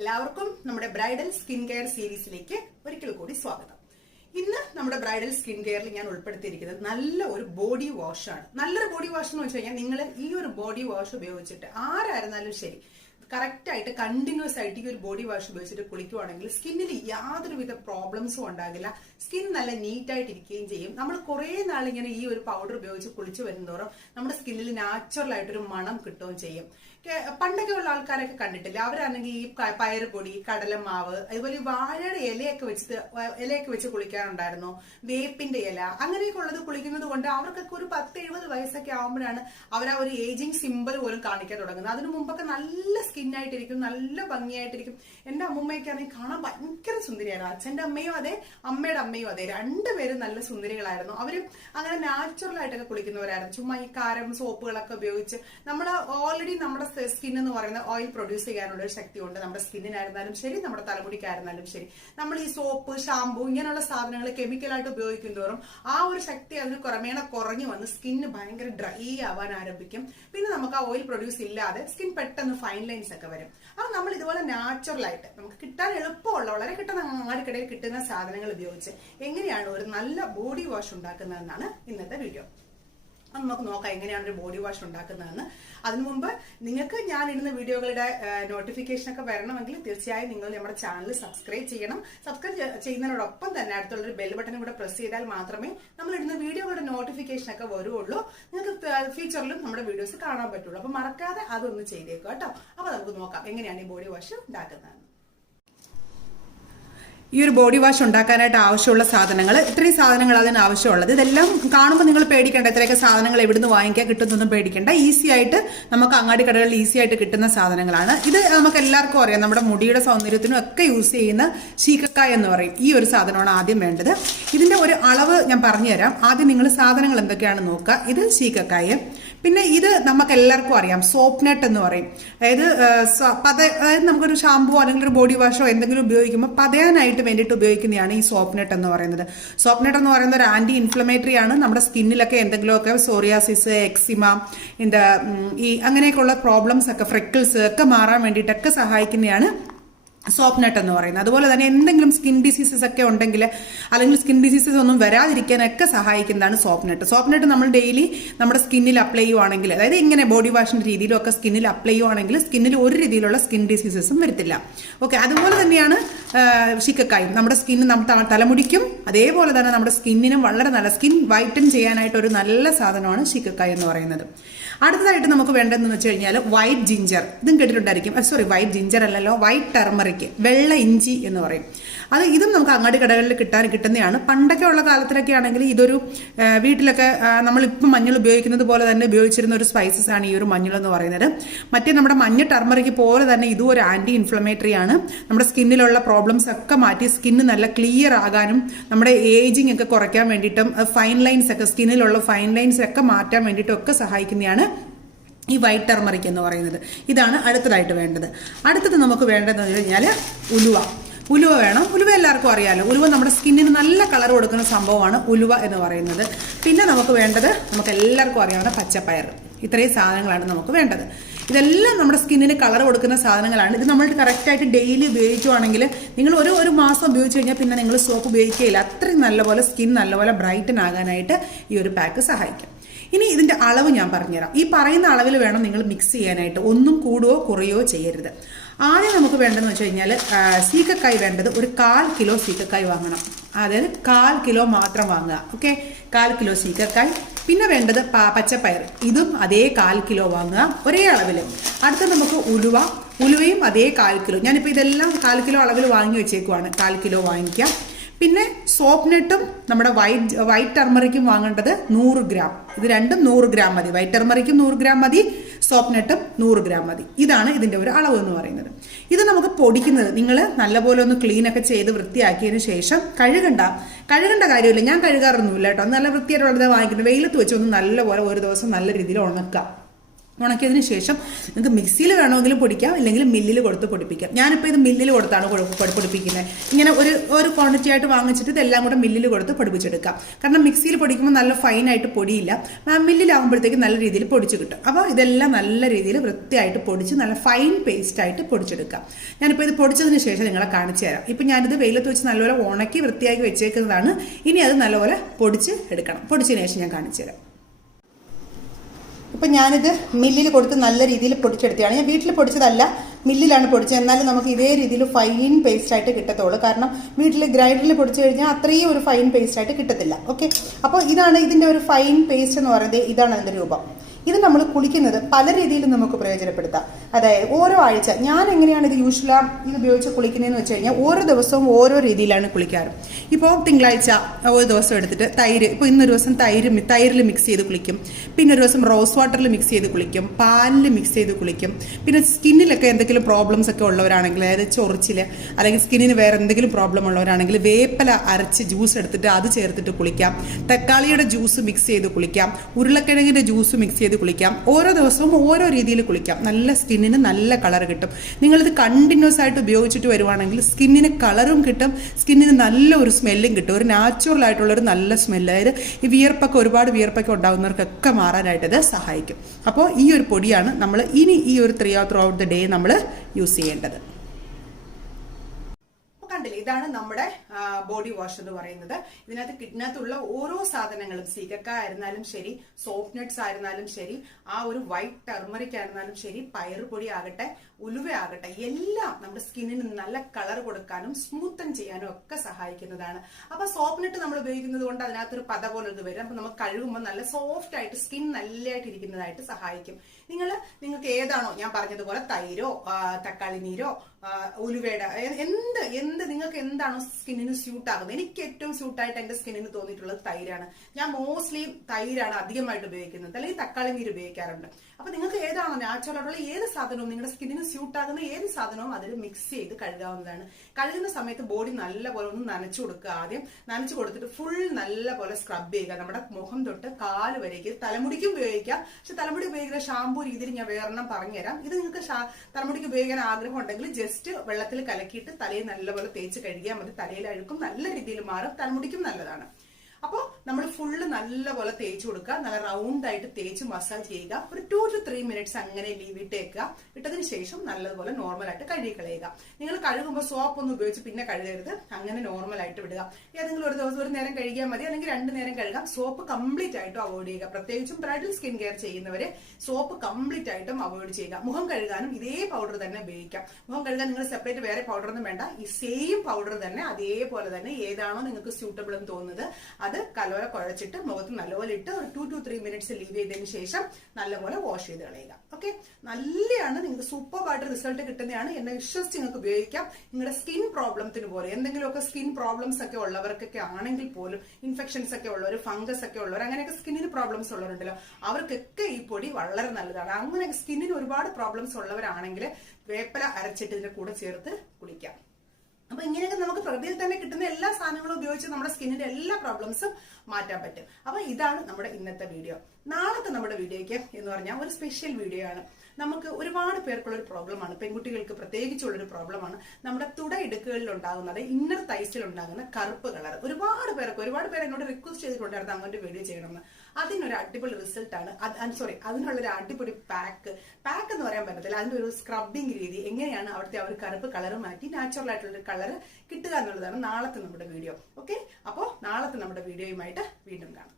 എല്ലാവർക്കും നമ്മുടെ bridal skin care സീരീസിലേക്ക് ഒരിക്കൽ കൂടി സ്വാഗതം. ഇന്ന് നമ്മുടെ ബ്രൈഡൽ സ്കിൻ കെയറിൽ ഞാൻ ഉൾപ്പെടുത്തിയിരിക്കുന്നത് നല്ല ഒരു ബോഡി വാഷ് ആണ്. നല്ലൊരു ബോഡി വാഷ് എന്ന് വെച്ച് കഴിഞ്ഞാൽ നിങ്ങൾ ഈ ഒരു ബോഡി വാഷ് ഉപയോഗിച്ചിട്ട് ആരായിരുന്നാലും ശരി കറക്റ്റ് ആയിട്ട് കണ്ടിന്യൂസ് ആയിട്ട് ഈ ഒരു ബോഡി വാഷ് ഉപയോഗിച്ചിട്ട് കുളിക്കുവാണെങ്കിൽ സ്കിന്നിൽ യാതൊരുവിധ പ്രോബ്ലംസും ഉണ്ടാകില്ല. സ്കിൻ നല്ല നീറ്റ് ആയിട്ട് ഇരിക്കുകയും ചെയ്യും. നമ്മൾ കുറെ നാളിങ്ങനെ ഈ ഒരു പൗഡർ ഉപയോഗിച്ച് കുളിച്ചു വരുന്നതോറും നമ്മുടെ സ്കിന്നിൽ നാച്ചുറൽ ആയിട്ടൊരു മണം കിട്ടുകയും ചെയ്യും. പണ്ടൊക്കെ ഉള്ള ആൾക്കാരൊക്കെ കണ്ടിട്ടില്ല, അവരാണെങ്കിൽ ഈ പയറുപൊടി, കടലമാവ്, അതുപോലെ വാഴയുടെ ഇലയൊക്കെ വെച്ച് കുളിക്കാറുണ്ടായിരുന്നു. വേപ്പിന്റെ ഇല അങ്ങനെയൊക്കെ ഉള്ളത് കുളിക്കുന്നത് കൊണ്ട് അവർക്കൊക്കെ ഒരു 10-70 വയസ്സൊക്കെ ആകുമ്പോഴാണ് അവർ ആ ഒരു ഏജിങ് സിമ്പിൾ പോലും കാണിക്കാൻ തുടങ്ങുന്നത്. അതിനു മുമ്പൊക്കെ നല്ല സ്കിന്നായിട്ടിരിക്കും, നല്ല ഭംഗിയായിട്ടിരിക്കും. എന്റെ അമ്മൂമ്മയൊക്കെ ആണെങ്കിൽ കാണാൻ ഭയങ്കര സുന്ദരിയായിരുന്നു. അച്ഛന്റെ അമ്മയും അതെ, അമ്മയുടെ അമ്മയും അതെ, രണ്ടുപേരും നല്ല സുന്ദരികളായിരുന്നു. അവരും അങ്ങനെ നാച്ചുറൽ ആയിട്ടൊക്കെ കുളിക്കുന്നവരായിരുന്നു. ചുമ്മാ ഈ കാരം സോപ്പുകളൊക്കെ ഉപയോഗിച്ച് നമ്മൾ ഓൾറെഡി നമ്മുടെ സ്കിൻ എന്ന് പറയുന്ന ഓയിൽ പ്രൊഡ്യൂസ് ചെയ്യാനുള്ള ഒരു ശക്തിയുണ്ട്. നമ്മുടെ സ്കിന്നിനായിരുന്നാലും ശരി, നമ്മുടെ തലമുടിക്കായിരുന്നാലും ശരി. നമ്മൾ ഈ സോപ്പ്, ഷാമ്പു ഇങ്ങനെയുള്ള സാധനങ്ങൾ കെമിക്കലായിട്ട് ഉപയോഗിക്കും തോറും ആ ഒരു ശക്തി അതിന് ക്രമേണ കുറഞ്ഞു വന്ന് സ്കിന്ന് ഭയങ്കര ഡ്രൈ ആവാൻ ആരംഭിക്കും. പിന്നെ നമുക്ക് ആ ഓയിൽ പ്രൊഡ്യൂസ് ഇല്ലാതെ സ്കിൻ പെട്ടെന്ന് ഫൈൻ ലൈൻസ് ഒക്കെ വരും. അത് നമ്മൾ ഇതുപോലെ നാച്ചുറൽ ആയിട്ട് നമുക്ക് കിട്ടാൻ എളുപ്പമുള്ള വളരെ കിട്ടുന്ന അങ്ങാടിക്കടയിൽ കിട്ടുന്ന സാധനങ്ങൾ ഉപയോഗിച്ച് എങ്ങനെയാണ് ഒരു നല്ല ബോഡി വാഷ് ഉണ്ടാക്കുന്നതെന്നാണ് ഇന്നത്തെ വീഡിയോ. അത് നമുക്ക് നോക്കാം എങ്ങനെയാണ് ഒരു ബോഡി വാഷ് ഉണ്ടാക്കുന്നതെന്ന്. അതിനു മുമ്പ് നിങ്ങൾക്ക് ഞാൻ ഇടുന്ന വീഡിയോകളുടെ നോട്ടിഫിക്കേഷൻ ഒക്കെ വരണമെങ്കിൽ തീർച്ചയായും നിങ്ങൾ നമ്മുടെ ചാനൽ സബ്സ്ക്രൈബ് ചെയ്യണം. സബ്സ്ക്രൈബ് ചെയ്യുന്നതിനോടൊപ്പം തന്നെ അടുത്തുള്ളൊരു ബെൽ ബട്ടൺ കൂടെ പ്രസ് ചെയ്താൽ മാത്രമേ നമ്മൾ ഇടുന്ന വീഡിയോകളുടെ നോട്ടിഫിക്കേഷൻ ഒക്കെ വരുള്ളൂ. നിങ്ങൾക്ക് ഫ്യൂച്ചറിലും നമ്മുടെ വീഡിയോസ് കാണാൻ പറ്റുള്ളൂ. അപ്പൊ മറക്കാതെ അതൊന്ന് ചെയ്തേക്കും കേട്ടോ. അപ്പൊ നമുക്ക് നോക്കാം എങ്ങനെയാണ് ഈ ബോഡി വാഷ് ഉണ്ടാക്കുന്നതെന്ന്. ഈ ഒരു ബോഡി വാഷ് ഉണ്ടാക്കാനായിട്ട് ആവശ്യമുള്ള സാധനങ്ങൾ, ഇത്രയും സാധനങ്ങൾ അതിന് ആവശ്യമുള്ളത്. ഇതെല്ലാം കാണുമ്പോൾ നിങ്ങൾ പേടിക്കേണ്ട, ഇത്രയൊക്കെ സാധനങ്ങൾ എവിടുന്ന് വാങ്ങിക്കാൻ കിട്ടുന്നൊന്നും പേടിക്കേണ്ട. ഈസി ആയിട്ട് നമുക്ക് അങ്ങാടി കടകളിൽ ഈസി ആയിട്ട് കിട്ടുന്ന സാധനങ്ങളാണ്. ഇത് നമുക്ക് എല്ലാവർക്കും അറിയാം, നമ്മുടെ മുടിയുടെ സൗന്ദര്യത്തിനും ഒക്കെ യൂസ് ചെയ്യുന്ന seekkakai എന്ന് പറയും. ഈ ഒരു സാധനമാണ് ആദ്യം വേണ്ടത്. ഇതിന്റെ ഒരു അളവ് ഞാൻ പറഞ്ഞുതരാം. ആദ്യം നിങ്ങൾ സാധനങ്ങൾ എന്തൊക്കെയാണെന്ന് നോക്കുക. ഇത് seekkakai. പിന്നെ ഇത് നമുക്ക് എല്ലാവർക്കും അറിയാം, സോപ്നട്ട് എന്ന് പറയും. അതായത് നമുക്കൊരു ഷാമ്പുവോ അല്ലെങ്കിൽ ഒരു ബോഡി വാഷോ എന്തെങ്കിലും ഉപയോഗിക്കുമ്പോൾ പതയാനായിട്ട് വേണ്ടിയിട്ട് ഉപയോഗിക്കുന്നതാണ് ഈ സോപ്നട്ട് എന്ന് പറയുന്നത്. സോപ്നട്ട് എന്ന് പറയുന്നത് ഒരു ആന്റി ഇൻഫ്ലമേറ്ററി ആണ്. നമ്മുടെ സ്കിന്നിലൊക്കെ എന്തെങ്കിലുമൊക്കെ സോറിയാസിസ്, എക്സിമ, ഈ അങ്ങനെയൊക്കെയുള്ള പ്രോബ്ലംസ് ഒക്കെ, ഫ്രെക്കിൾസ് ഒക്കെ മാറാൻ വേണ്ടിയിട്ടൊക്കെ സഹായിക്കുന്നതാണ് സോപ്നട്ട് എന്ന് പറയുന്നത്. അതുപോലെ തന്നെ എന്തെങ്കിലും സ്കിൻ ഡിസീസസ് ഒക്കെ ഉണ്ടെങ്കിൽ അല്ലെങ്കിൽ സ്കിൻ ഡിസീസസ് ഒന്നും വരാതിരിക്കാനൊക്കെ സഹായിക്കുന്നതാണ് സോപ്നട്ട്. സോപ്നട്ട് നമ്മൾ ഡെയിലി നമ്മുടെ സ്കിന്നിൽ അപ്ലൈ ചെയ്യുവാണെങ്കിൽ, അതായത് ഇങ്ങനെ ബോഡി വാഷിന്റെ രീതിയിലൊക്കെ സ്കിന്നിൽ അപ്ലൈ ചെയ്യുവാണെങ്കിൽ സ്കിന്നിൽ ഒരു രീതിയിലുള്ള സ്കിൻ ഡിസീസസും വരത്തില്ല. ഓക്കെ, അതുപോലെ തന്നെയാണ് seekkakai. നമ്മുടെ സ്കിന്നിന്, നമ്മുടെ തലമുടിക്കും അതേപോലെ തന്നെ നമ്മുടെ സ്കിന്നിനും വളരെ നല്ല സ്കിൻ വൈറ്റൻ ചെയ്യാനായിട്ട് ഒരു നല്ല സാധനമാണ് seekkakai എന്ന് പറയുന്നത്. അടുത്തതായിട്ട് നമുക്ക് വേണ്ടതെന്ന് വെച്ച് കഴിഞ്ഞാൽ വൈറ്റ് ജിഞ്ചർ. ഇതും കേട്ടിട്ടുണ്ടായിരിക്കും. സോറി, വൈറ്റ് ജിഞ്ചർ അല്ലല്ലോ, വൈറ്റ് ടെർമറിക്, വെള്ള ഇഞ്ചി എന്ന് പറയും. ഇതും നമുക്ക് അങ്ങാടി കടകളിൽ കിട്ടുന്നതാണ്. പണ്ടൊക്കെ ഉള്ള കാലത്തിലൊക്കെ ആണെങ്കിൽ ഇതൊരു വീട്ടിലൊക്കെ നമ്മളിപ്പം മഞ്ഞൾ ഉപയോഗിക്കുന്നത് പോലെ തന്നെ ഉപയോഗിച്ചിരുന്ന ഒരു സ്പൈസസ് ആണ് ഈ ഒരു മഞ്ഞൾ എന്ന് പറയുന്നത്. മറ്റേ നമ്മുടെ മഞ്ഞ ടെർമറിക് പോലെ തന്നെ ഇതും ഒരു ആന്റി ഇൻഫ്ലമേറ്ററി ആണ്. നമ്മുടെ സ്കിന്നിലുള്ള പ്രോബ്ലംസ് ഒക്കെ മാറ്റി സ്കിന്ന് നല്ല ക്ലിയർ ആകാനും നമ്മുടെ ഏജിങ് ഒക്കെ കുറയ്ക്കാൻ വേണ്ടിയിട്ടും ഫൈൻ ലൈൻസ് ഒക്കെ, സ്കിന്നിലുള്ള ഫൈൻ ലൈൻസ് ഒക്കെ മാറ്റാൻ വേണ്ടിയിട്ടും ഒക്കെ സഹായിക്കുന്നതാണ് ഈ വൈറ്റ് ടെർമറിക് എന്ന് പറയുന്നത്. ഇതാണ് അടുത്തതായിട്ട് വേണ്ടത്. അടുത്തത് നമുക്ക് വേണ്ടതെന്ന് വെച്ച് കഴിഞ്ഞാൽ ഉലുവ വേണം. ഉലുവ എല്ലാവർക്കും അറിയാമല്ലോ. ഉലുവ നമ്മുടെ സ്കിന്നിന് നല്ല കളർ കൊടുക്കുന്ന സംഭവമാണ് ഉലുവ എന്ന് പറയുന്നത്. പിന്നെ നമുക്ക് വേണ്ടത്, നമുക്ക് എല്ലാവർക്കും അറിയാവുന്ന പച്ചപ്പയർ. ഇത്രയും സാധനങ്ങളാണ് നമുക്ക് വേണ്ടത്. ഇതെല്ലാം നമ്മുടെ സ്കിന്നിന് കളർ കൊടുക്കുന്ന സാധനങ്ങളാണ്. ഇത് നമ്മൾ കറക്റ്റായിട്ട് ഡെയിലി ഉപയോഗിക്കുവാണെങ്കിൽ, നിങ്ങൾ ഒരു മാസം ഉപയോഗിച്ച് കഴിഞ്ഞാൽ പിന്നെ നിങ്ങൾ സോപ്പ് ഉപയോഗിക്കുകയില്ല. അത്രയും നല്ലപോലെ സ്കിൻ നല്ലപോലെ ബ്രൈറ്റൻ ആകാനായിട്ട് ഈ ഒരു പാക്ക് സഹായിക്കും. ഇനി ഇതിന്റെ അളവ് ഞാൻ പറഞ്ഞുതരാം. ഈ പറയുന്ന അളവിൽ വേണം നിങ്ങൾ മിക്സ് ചെയ്യാനായിട്ട്. ഒന്നും കൂടുകയോ കുറയോ ചെയ്യരുത്. ആദ്യം നമുക്ക് വേണ്ടതെന്ന് വെച്ച് കഴിഞ്ഞാൽ seekkakai വേണ്ടത് ഒരു 1/4 കിലോ seekkakai വാങ്ങണം. അതായത് 1/4 കിലോ മാത്രം വാങ്ങുക. Okay, 1/4 kilo seekkakai. പിന്നെ വേണ്ടത് പച്ചപ്പയർ, ഇതും അതേ 1/4 കിലോ വാങ്ങുക, ഒരേ അളവിൽ. അടുത്ത നമുക്ക് ഉലുവയും അതേ 1/4 കിലോ. ഞാനിപ്പോൾ ഇതെല്ലാം 1/4 കിലോ അളവിൽ വാങ്ങി വെച്ചേക്കുവാണ്. 1/4 കിലോ വാങ്ങിക്കാം. പിന്നെ സോപ്നട്ടും നമ്മുടെ വൈറ്റ് ടെർമറിക്കും വാങ്ങേണ്ടത് 100 ഗ്രാം. ഇത് രണ്ടും 100 ഗ്രാം മതി. വൈറ്റ് ടെർമറിക്കും 100 ഗ്രാം മതി, സോപ്നട്ടും 100 ഗ്രാം മതി. ഇതാണ് ഇതിന്റെ ഒരു അളവ് എന്ന് പറയുന്നത്. ഇത് നമുക്ക് പൊടിക്കുന്നത്, നിങ്ങൾ നല്ലപോലെ ഒന്ന് ക്ലീൻ ഒക്കെ ചെയ്ത് വൃത്തിയാക്കിയതിന് ശേഷം കഴുകേണ്ട കാര്യമില്ല. ഞാൻ കഴുകാറൊന്നുമില്ല കേട്ടോ. നല്ല വൃത്തിയായിട്ടുള്ളത് വാങ്ങിക്കുന്നത്. വെയിലത്ത് വെച്ച് ഒന്ന് നല്ലപോലെ ഒരു ദിവസം നല്ല രീതിയിൽ ഉണക്കാം. ഉണക്കിയതിന് ശേഷം നിങ്ങൾക്ക് മിക്സിയിൽ വേണമെങ്കിലും പൊടിക്കാം, അല്ലെങ്കിൽ മില്ലിൽ കൊടുത്ത് പൊടിപ്പിക്കാം. ഞാനിപ്പോൾ ഇത് മില്ലിൽ കൊടുത്താണ് പൊടിപ്പിക്കുന്നത്. ഇങ്ങനെ ഒരു ക്വാണ്ടിറ്റി ആയിട്ട് വാങ്ങിച്ചിട്ട് ഇതെല്ലാം കൂടെ മില്ലിൽ കൊടുത്ത് പൊടിപ്പിച്ചെടുക്കാം. കാരണം മിക്സിയിൽ പൊടിക്കുമ്പോൾ നല്ല ഫൈനായിട്ട് പൊടിയില്ല, മില്ലിലാകുമ്പോഴത്തേക്ക് നല്ല രീതിയിൽ പൊടിച്ച് കിട്ടും. അപ്പോൾ ഇതെല്ലാം നല്ല രീതിയിൽ വൃത്തിയായിട്ട് പൊടിച്ച് നല്ല ഫൈൻ പേസ്റ്റായിട്ട് പൊടിച്ചെടുക്കാം. ഞാനിപ്പോൾ ഇത് പൊടിച്ചതിന് ശേഷം നിങ്ങളെ കാണിച്ചു തരാം. ഇപ്പം ഞാനിത് വെയിലത്ത് വെച്ച് നല്ലപോലെ ഉണക്കി വൃത്തിയാക്കി വെച്ചേക്കുന്നതാണ്. ഇനി അത് നല്ലപോലെ പൊടിച്ച് എടുക്കണം. പൊടിച്ചതിന് ശേഷം ഞാൻ കാണിച്ചു തരാം. ഇപ്പം ഞാനിത് മില്ലിൽ കൊടുത്ത് നല്ല രീതിയിൽ പൊടിച്ചെടുത്തതാണ്. ഞാൻ വീട്ടിൽ പൊടിച്ചതല്ല, മില്ലിലാണ് പൊടിച്ചത്. എന്നാലും നമുക്ക് ഇതേ രീതിയിൽ ഫൈൻ പേസ്റ്റായിട്ട് കിട്ടത്തുള്ളൂ. കാരണം വീട്ടിൽ ഗ്രൈൻഡറിൽ പൊടിച്ചു കഴിഞ്ഞാൽ അത്രയും ഒരു ഫൈൻ പേസ്റ്റായിട്ട് കിട്ടത്തില്ല. ഓക്കെ, അപ്പോൾ ഇതാണ് ഇതിൻ്റെ ഒരു ഫൈൻ പേസ്റ്റ് എന്ന് പറയുന്നത്. ഇതാണ് അതിൻ്റെ രൂപം. ഇത് നമ്മൾ കുളിക്കുന്നത് പല രീതിയിലും നമുക്ക് പ്രയോജനപ്പെടുത്താം. അതായത് ഓരോ ആഴ്ച ഞാൻ എങ്ങനെയാണ് ഇത് യൂഷ്വലാ ഇത് ഉപയോഗിച്ച് കുളിക്കുന്നതെന്ന് വെച്ച് കഴിഞ്ഞാൽ ഓരോ ദിവസവും ഓരോ രീതിയിലാണ് കുളിക്കാറ്. ഇപ്പോൾ തിങ്കളാഴ്ച ഒരു ദിവസം എടുത്തിട്ട് തൈര്, ഇപ്പോൾ ഇന്നൊരു ദിവസം തൈരിൽ മിക്സ് ചെയ്ത് കുളിക്കും. പിന്നെ ഒരു ദിവസം റോസ് വാട്ടറിൽ മിക്സ് ചെയ്ത് കുളിക്കും, പാലിൽ മിക്സ് ചെയ്ത് കുളിക്കും. പിന്നെ സ്കിന്നിലൊക്കെ എന്തെങ്കിലും പ്രോബ്ലംസ് ഒക്കെ ഉള്ളവരാണെങ്കിൽ, അതായത് ചൊറിച്ചിൽ അല്ലെങ്കിൽ സ്കിന്നിന് വേറെ എന്തെങ്കിലും പ്രോബ്ലം ഉള്ളവരാണെങ്കിൽ വേപ്പല അരച്ച് ജ്യൂസ് എടുത്തിട്ട് അത് ചേർത്തിട്ട് കുളിക്കാം. തക്കാളിയുടെ ജ്യൂസ് മിക്സ് ചെയ്ത് കുളിക്കാം. ഉരുളക്കിഴങ്ങിൻ്റെ ജ്യൂസ് മിക്സ് ചെയ്ത് കുളിക്കാം. ഓരോ ദിവസവും ഓരോ രീതിയിൽ കുളിക്കാം. നല്ല സ്കിന്നിന് നല്ല കളർ കിട്ടും. നിങ്ങളിത് കണ്ടിന്യൂസ് ആയിട്ട് ഉപയോഗിച്ചിട്ട് വരുവാണെങ്കിൽ സ്കിന്നിന് കളറും കിട്ടും, സ്കിന്നിന് നല്ല ഒരു സ്മെല്ലും കിട്ടും. ഒരു നാച്ചുറൽ ആയിട്ടുള്ളൊരു നല്ല സ്മെല്ല്. അതായത് ഈ ഒരുപാട് വിയർപ്പൊക്കെ ഉണ്ടാകുന്നവർക്കൊക്കെ മാറാനായിട്ട് ഇത് സഹായിക്കും. അപ്പോൾ ഈ ഒരു പൊടിയാണ് നമ്മൾ ഇനി ഈ ഒരു ത്രൂ ഔട്ട് ദ ഡേ നമ്മൾ യൂസ് ചെയ്യേണ്ടത്. കണ്ടില്ലേ, ഇതാണ് നമ്മുടെ ബോഡി വാഷ് എന്ന് പറയുന്നത്. ഇതിനകത്തുള്ള ഓരോ സാധനങ്ങളും, സീക്കക്കായ ആയിരുന്നാലും ശരി, സോപ്നട്ട്സ് ആയിരുന്നാലും ശരി, ആ ഒരു വൈറ്റ് ടെർമറിക് ആയിരുന്നാലും ശരി, പയറുപൊടി ആകട്ടെ, ഉലുവ ആകട്ടെ, എല്ലാം നമ്മുടെ സ്കിന്നിന് നല്ല കളർ കൊടുക്കാനും സ്മൂത്തൻ ചെയ്യാനും ഒക്കെ സഹായിക്കുന്നതാണ്. അപ്പൊ സോപ്നട്ട് നമ്മൾ ഉപയോഗിക്കുന്നത് കൊണ്ട് അതിനകത്തൊരു പത പോലെ ഇത് വരും. അപ്പൊ നമുക്ക് കഴുകുമ്പോൾ നല്ല സോഫ്റ്റ് ആയിട്ട് സ്കിൻ നല്ലതായിട്ട് ഇരിക്കുന്നതായിട്ട് സഹായിക്കും. നിങ്ങൾക്ക് ഏതാണോ ഞാൻ പറഞ്ഞതുപോലെ തൈരോ തക്കാളി നീരോ ഉലുവയുടെ എന്ത് നിങ്ങൾക്ക് എന്താണോ സ്കിന്നിന് സ്യൂട്ട് ആകുന്നത്. എനിക്ക് ഏറ്റവും സ്യൂട്ടായിട്ട് എന്റെ സ്കിന്നിന് തോന്നിയിട്ടുള്ളത് തൈരാണ്. ഞാൻ മോസ്റ്റ്ലി തൈരാണ് അധികമായിട്ട് ഉപയോഗിക്കുന്നത്, അല്ലെങ്കിൽ തക്കാളി നീര് ഉപയോഗിക്കാറുണ്ട്. അപ്പൊ നിങ്ങൾക്ക് ഏതാണോ നാച്ചുറൽ ആയിട്ടുള്ള ഏത് സാധനവും, നിങ്ങളുടെ സ്കിന്നിന് സ്യൂട്ട് ആകുന്ന ഏത് സാധനവും അതിൽ മിക്സ് ചെയ്ത് കഴുകാവുന്നതാണ്. കഴുകുന്ന സമയത്ത് ബോഡി നല്ലപോലെ ഒന്ന് നനച്ചു കൊടുക്കുക. ആദ്യം നനച്ചു കൊടുത്തിട്ട് ഫുൾ നല്ലപോലെ സ്ക്രബ് ചെയ്യുക. നമ്മുടെ മുഖം തൊട്ട് കാല് വരേക്ക്. തലമുടിക്കും ഉപയോഗിക്കാം, പക്ഷെ തലമുടി ഉപയോഗിക്കുന്ന ഷാമ്പൂ രീതിയിൽ ഞാൻ വേറെണ്ണം പറഞ്ഞുതരാം. ഇത് നിങ്ങൾക്ക് തലമുടിക്ക് ഉപയോഗിക്കാൻ ആഗ്രഹം ഉണ്ടെങ്കിൽ ജസ്റ്റ് വെള്ളത്തിൽ കലക്കിയിട്ട് തലയിൽ നല്ലപോലെ തേച്ച് കഴുകിയാൽ മതി. തലയിൽ അഴുക്കും നല്ല രീതിയിൽ മാറും, തലമുടിക്കും നല്ലതാണ്. അപ്പോൾ നമ്മൾ ഫുള്ള് നല്ലപോലെ തേച്ച് കൊടുക്കുക. നല്ല റൗണ്ട് ആയിട്ട് തേച്ച് മസാജ് ചെയ്യുക. ഒരു 2 to 3 minutes അങ്ങനെ ലീവ് ഇട്ടേക്കുക. ഇട്ടതിന് ശേഷം നല്ലതുപോലെ നോർമലായിട്ട് കഴുകി കളയുക. നിങ്ങൾ കഴുകുമ്പോൾ സോപ്പ് ഒന്നും ഉപയോഗിച്ച് പിന്നെ കഴുകരുത്, അങ്ങനെ നോർമലായിട്ട് വിടുക. ഏതെങ്കിലും ഒരു ദിവസം ഒരു നേരം കഴുകിയാൽ മതി, അല്ലെങ്കിൽ 2 നേരം കഴുകാം. സോപ്പ് കംപ്ലീറ്റ് ആയിട്ടും അവോയ്ഡ് ചെയ്യുക. പ്രത്യേകിച്ചും ബ്രൈഡൽ സ്കിൻ കെയർ ചെയ്യുന്നവരെ സോപ്പ് കംപ്ലീറ്റ് ആയിട്ടും അവോയ്ഡ് ചെയ്യുക. മുഖം കഴുകാനും ഇതേ പൗഡർ തന്നെ ഉപയോഗിക്കാം. മുഖം കഴുകാൻ നിങ്ങൾ സെപ്പറേറ്റ് വേറെ പൗഡർ ഒന്നും വേണ്ട. ഈ സെയിം പൗഡർ തന്നെ അതേപോലെ തന്നെ ഏതാണോ നിങ്ങൾക്ക് സ്യൂട്ടബിൾ എന്ന് തോന്നുന്നത് അത് കലോല കുഴച്ചിട്ട് മുഖത്ത് നല്ലപോലെ ഇട്ട് ഒരു 2 to 3 minutes ലീവ് ചെയ്തതിന് ശേഷം നല്ലപോലെ വാഷ് ചെയ്ത് കളയുക. ഓക്കെ, നല്ലതാണ്. നിങ്ങൾക്ക് സൂപ്പർബായിട്ട് റിസൾട്ട് കിട്ടുന്നതാണ്. എന്നെ വിശ്വസിച്ച് നിങ്ങൾക്ക് ഉപയോഗിക്കാം. നിങ്ങളുടെ സ്കിൻ പ്രോബ്ലത്തിന് പോലെ എന്തെങ്കിലുമൊക്കെ സ്കിൻ പ്രോബ്ലംസ് ഒക്കെ ഉള്ളവർക്കൊക്കെ ആണെങ്കിൽ പോലും, ഇൻഫെക്ഷൻസ് ഒക്കെ ഉള്ളവർ, ഫംഗസ് ഒക്കെ ഉള്ളവർ, അങ്ങനെയൊക്കെ സ്കിന്നിന് പ്രോബ്ലംസ് ഉള്ളവരുണ്ടല്ലോ, അവർക്കൊക്കെ ഈ പൊടി വളരെ നല്ലതാണ്. അങ്ങനെ സ്കിന്നിന് ഒരുപാട് പ്രോബ്ലംസ് ഉള്ളവരാണെങ്കിൽ വേപ്പല അരച്ചിട്ട് ഇതിന്റെ കൂടെ ചേർത്ത് കുളിക്കാം. അപ്പൊ ഇങ്ങനെയൊക്കെ നമുക്ക് പ്രകൃതിയിൽ തന്നെ കിട്ടുന്ന എല്ലാ സാധനങ്ങളും ഉപയോഗിച്ച് നമ്മുടെ സ്കിന്നിന്റെ എല്ലാ പ്രോബ്ലംസും മാറ്റാൻ പറ്റും. അപ്പൊ ഇതാണ് നമ്മുടെ ഇന്നത്തെ വീഡിയോ. നാളത്തെ നമ്മുടെ വീഡിയോയ്ക്ക് എന്ന് പറഞ്ഞാൽ ഒരു സ്പെഷ്യൽ വീഡിയോ ആണ്. നമുക്ക് ഒരുപാട് പേർക്കുള്ള ഒരു പ്രോബ്ലമാണ്, പെൺകുട്ടികൾക്ക് പ്രത്യേകിച്ചുള്ളൊരു പ്രോബ്ലമാണ് നമ്മുടെ തുടയിടുക്കുകളിൽ ഉണ്ടാകുന്നത്, ഇന്നർ തൈസിൽ ഉണ്ടാകുന്ന കറുപ്പ് കളർ. ഒരുപാട് പേർ എന്നോട് റിക്വസ്റ്റ് ചെയ്തിട്ടുണ്ടായിരുന്നു അങ്ങോട്ട് വീഡിയോ ചെയ്യണമെന്ന്. അതിനൊരു അടിപൊളി റിസൾട്ടാണ്, അതിനുള്ളൊരു അടിപൊളി പാക്ക് എന്ന് പറയാൻ പറ്റത്തില്ല, അതിന്റെ ഒരു സ്ക്രബിംഗ് രീതി, എങ്ങനെയാണ് അവിടുത്തെ ആ ഒരു കറുപ്പ് കളർ മാറ്റി നാച്ചുറൽ ആയിട്ടുള്ള കളർ കിട്ടുക എന്നുള്ളതാണ് നാളത്തെ നമ്മുടെ വീഡിയോ. ഓക്കെ, അപ്പോൾ നാളത്തെ നമ്മുടെ വീഡിയോയുമായിട്ട് വീണ്ടും കാണാം.